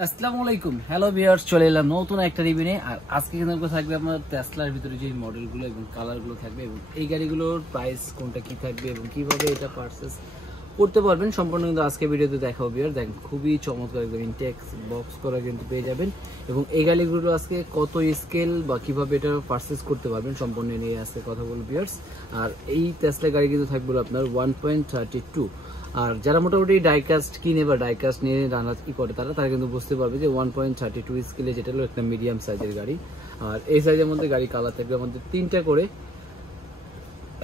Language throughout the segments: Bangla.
আসসালামু আলাইকুম, হ্যালো ভিউয়ার্স, চলে এলাম নতুন একটা রিভিউ নিয়ে। আর আজকে কিন্তু থাকবে আপনার টেসলার ভিতরে যে মডেলগুলো এবং কালারগুলো থাকবে এবং এই গাড়িগুলোর প্রাইস কোনটা কি থাকবে এবং কিভাবে এটা পারচেজ করতে পারবেন সম্পূর্ণ কিন্তু আজকে ভিডিওতে দেখাবো। ভিউয়ার দেখেন, খুবই চমৎকার একদম ইনটেক্স বক্স করা কিন্তু পেয়ে যাবেন এবং এই গাড়িগুলো আজকে কত স্কেল বা কিভাবে এটা পারচেজ করতে পারবেন সম্পূর্ণ নিয়ে আজকে কথা বলবো ভিউয়ার্স। আর এই টেসলা গাড়ি কিন্তু থাকবে আপনার 1.32। আর যারা মোটামুটি ডাইকাস্ট কিনে বা ডাইকাস্ট নিয়ে রান্না কি করে তারা কিন্তু বুঝতে পারবে যে 1.32 স্কেলে যেটা হলো একটা মিডিয়াম সাইজের গাড়ি। আর এই সাইজের মধ্যে গাড়ি কালার থাকবে আমাদের তিনটা করে।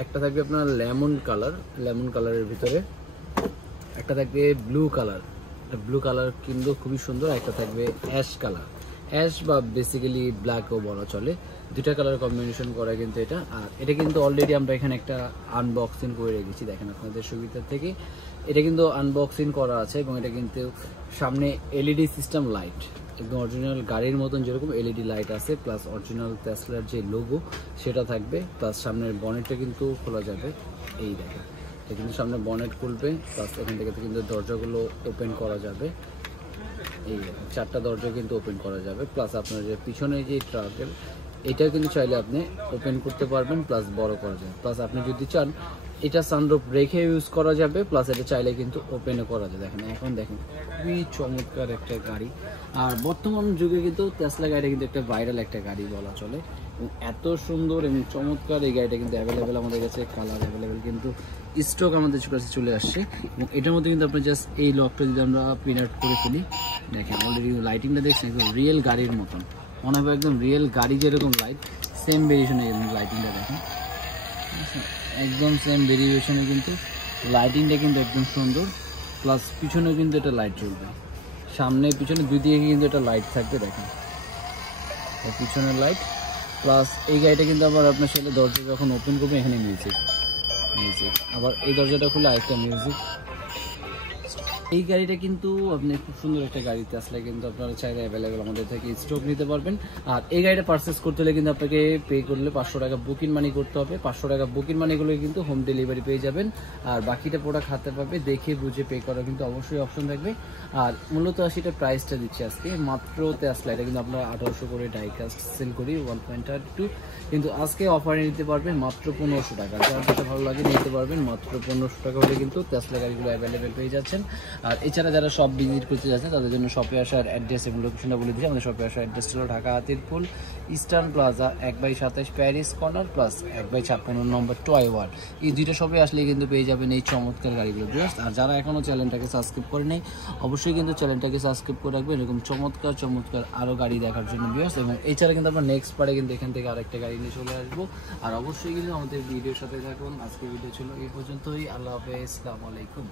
একটা থাকবে আপনার লেমন কালারের ভিতরে, একটা থাকবে ব্লু কালার কিন্তু খুবই সুন্দর, একটা থাকবে অ্যাশ বা বেসিক্যালি ব্ল্যাকও বলা চলে। দুটা কালার কম্বিনেশন করা কিন্তু এটা। আর এটা কিন্তু অলরেডি আমরা এখানে একটা আনবক্সিং করে রেখেছি, দেখেন আপনাদের সুবিধা থেকে এটা কিন্তু আনবক্সিং করা আছে এবং এটা কিন্তু সামনে এলইডি সিস্টেম লাইট, একদম অরিজিনাল গাড়ির মতন যেরকম এলইডি লাইট আছে, প্লাস অরিজিনাল টেসলার যে লোগো সেটা থাকবে, প্লাস সামনের বনেটটা কিন্তু খোলা যাবে। এই দেখেন, এটা কিন্তু সামনে বনেট খুলবে, প্লাস এখান থেকে কিন্তু দরজাগুলো ওপেন করা যাবে। এই চারটা দরজা কিন্তু ওপেন করা যাবে, প্লাস আপনার যে পিছনে যে ট্রাকের এটা কিন্তু চাইলে আপনি ওপেন করতে পারবেন, প্লাস বড় করা যাবে, প্লাস আপনি যদি চান এটা সানরুফ রেখে ইউজ করা যাবে, প্লাস এটা চাইলে কিন্তু ওপেনও করা যায়। দেখেন এখন দেখেন, খুবই চমৎকার একটা গাড়ি। আর বর্তমান যুগে কিন্তু টেসলা গাড়িটা কিন্তু একটা ভাইরাল একটা গাড়ি বলা চলে এবং এত সুন্দর এবং চমৎকার এই গাড়িটা কিন্তু অ্যাভেলেবেল আমাদের কাছে, কালার অ্যাভেলেবেল কিন্তু স্টক আমাদের কাছে চলে আসছে। এবং এটার মধ্যে কিন্তু আপনি জাস্ট এই লকটা যদি আমরা পিন আউট করে ফেলি, দেখেন অলরেডি লাইটিংটা দেখছেন একদম রিয়েল গাড়ির মতন মনে হবে, একদম রিয়েল গাড়ি যেরকম লাইট সেম ভেরিয়েশনে লাইটিংটা দেখেন, একদম সেম ভেরিয়েশনে কিন্তু লাইটিংটা কিন্তু একদম সুন্দর। প্লাস পিছনেও কিন্তু এটা লাইট চলবে, সামনে পিছনে দুই দিকে কিন্তু এটা লাইট থাকবে, দেখেন পিছনের লাইট। প্লাস এই গাড়িটা কিন্তু আবার আপনার সাথে দরজা যখন ওপেন করবে এখানে মিউজিক, আবার এই দরজাটা খুলে আরেকটা মিউজিক। এই গাড়িটা কিন্তু আপনি খুব সুন্দর একটা গাড়ি, টেসলা কিন্তু আপনারা চাইলে অ্যাভেলেবেল আমাদের থেকে স্টক নিতে পারবেন। আর এই গাড়িটা পারচেস করতে হলে কিন্তু আপনাকে পে করলে 500 টাকা বুকিং মানি করতে হবে। 500 টাকা বুকিং মানি করলে কিন্তু হোম ডেলিভারি পেয়ে যাবেন। আর বাকিটা প্রোডাক্ট হাতে পাবে, দেখে বুঝে পে করা কিন্তু অবশ্যই অপশন থাকবে। আর মূলত সেটা প্রাইসটা দিচ্ছি আজকে মাত্র টেসলা, এটা কিন্তু আমরা 1800 করে ডাইকাস্ট সেল করি 1.32, কিন্তু আজকে অফারে নিতে পারবেন মাত্র 1500 টাকা। যার যেটা ভালো লাগে নিতে পারবেন মাত্র 1500 টাকা হলে কিন্তু টেসলা গাড়িগুলো অ্যাভেলেবেল পেয়ে যাচ্ছেন। আর এছাড়া যারা শপ ভিজিট করতে যাচ্ছেন তাদের জন্য শপে আসার অ্যাড্রেস এবং লোকেশনটা বলে দিচ্ছি। আমাদের শপে আসার অ্যাড্রেস হলো Dhaka Atirpul Eastern Plaza 1/27 Paris corner plus 1/56 number toy world. এই দুইটা শপে আসলে কিন্তু পেয়ে যাবেন এই চমৎকার গাড়িগুলো। আর যারা এখনও চ্যানেলটাকে সাবস্ক্রাইব করে নেই অবশ্যই কিন্তু চ্যানেলটাকে সাবস্ক্রাইব করে রাখবেন এরকম চমৎকার আরও গাড়ি দেখার জন্য ভিউয়ার্স। এবং এছাড়া কিন্তু আমরা নেক্সট পারে কিন্তু এখান থেকে আরেকটা গাড়ি নিয়ে চলে আসবো। আর অবশ্যই কিন্তু আমাদের ভিডিওর সাথে থাকুন। আজকে ভিডিও ছিল এই পর্যন্তই। আল্লাহ হাফেজ, আসসালামু আলাইকুম।